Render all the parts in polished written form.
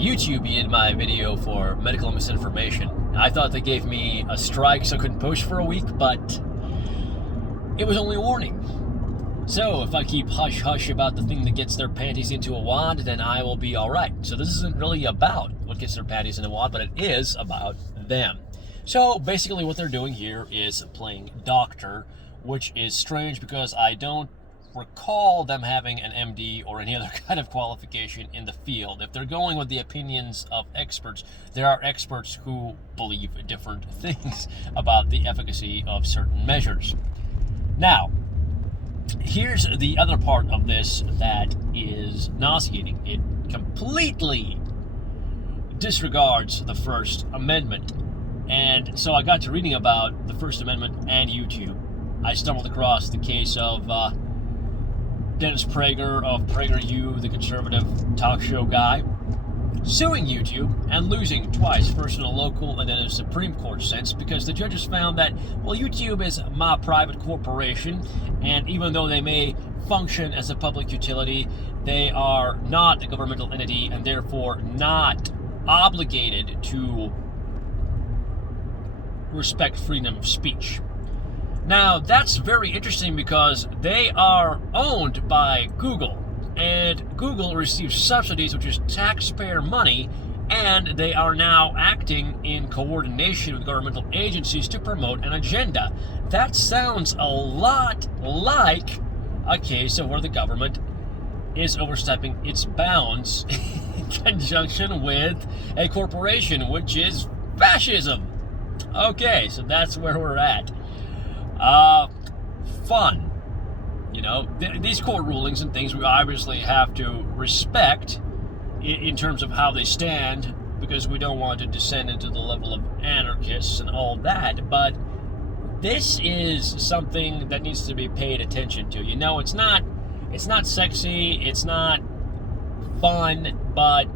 YouTube yeeted my video for medical misinformation. I thought they gave me a strike so I couldn't post for a week, but it was only a warning. So if I keep hush-hush about the thing that gets their panties into a wad, then I will be alright. So this isn't really about what gets their panties in a wad, but it is about them. So basically what they're doing here is playing doctor, which is strange because I don't recall them having an MD or any other kind of qualification in the field. If they're going with the opinions of experts, there are experts who believe different things about the efficacy of certain measures. Now, here's the other part of this that is nauseating. It completely disregards the First Amendment. And so I got to reading about the First Amendment and YouTube. I stumbled across the case of Dennis Prager of PragerU, the conservative talk show guy, suing YouTube and losing twice, first in a local and then in a Supreme Court sense, because the judges found that, well, YouTube is my private corporation, and even though they may function as a public utility, they are not a governmental entity and therefore not obligated to respect freedom of speech. Now, that's very interesting because they are owned by Google, and Google receives subsidies, which is taxpayer money, and they are now acting in coordination with governmental agencies to promote an agenda. That sounds a lot like a case of where the government is overstepping its bounds in conjunction with a corporation, which is fascism. Okay, so that's where we're at. Fun. You know, these court rulings and things we obviously have to respect in terms of how they stand, because we don't want to descend into the level of anarchists and all that, but this is something that needs to be paid attention to. You know, it's not sexy, it's not fun, but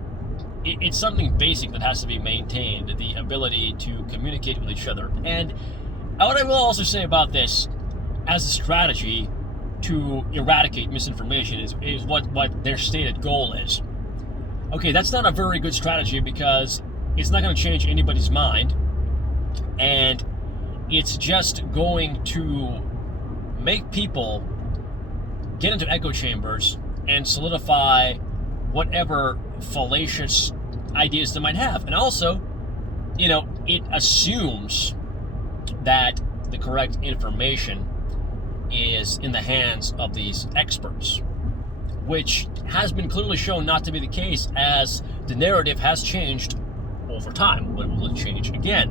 it's something basic that has to be maintained, the ability to communicate with each other. And what I will also say about this, as a strategy to eradicate misinformation, is what their stated goal is. Okay, that's not a very good strategy because it's not going to change anybody's mind, and it's just going to make people get into echo chambers and solidify whatever fallacious ideas they might have. And also, you know, it assumes that the correct information is in the hands of these experts, which has been clearly shown not to be the case, as the narrative has changed over time. But will it change again?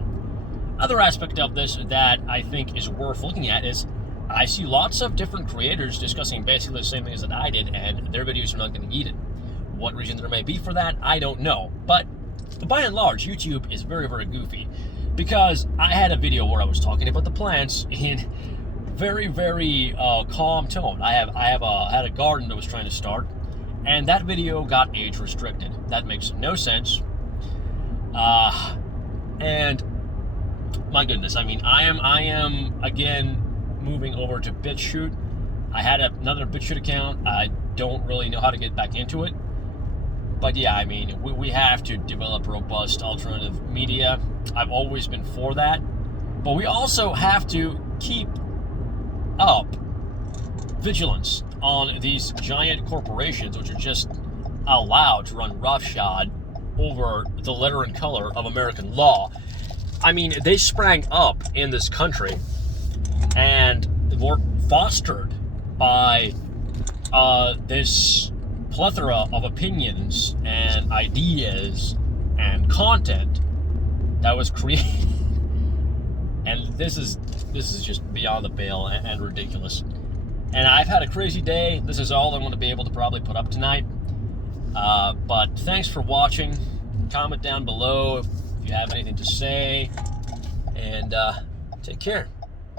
Other aspect of this that I think is worth looking at is I see lots of different creators discussing basically the same things that I did, and their videos are not getting yeeted. What reason there may be for that, I don't know. But by and large, YouTube is very, very goofy, because I had a video where I was talking about the plants in very, very calm tone. I had a garden that I was trying to start, and that video got age restricted. That makes no sense. And my goodness, I mean, I am again moving over to BitChute. I had another BitChute account. I don't really know how to get back into it. But yeah, I mean, we have to develop robust alternative media. I've always been for that. But we also have to keep up vigilance on these giant corporations, which are just allowed to run roughshod over the letter and color of American law. I mean, they sprang up in this country and were fostered by this plethora of opinions and ideas and content that was created. And this is just beyond the pale and ridiculous. And I've had a crazy day. This is all I'm going to be able to probably put up tonight. But thanks for watching. Comment down below if you have anything to say. And take care.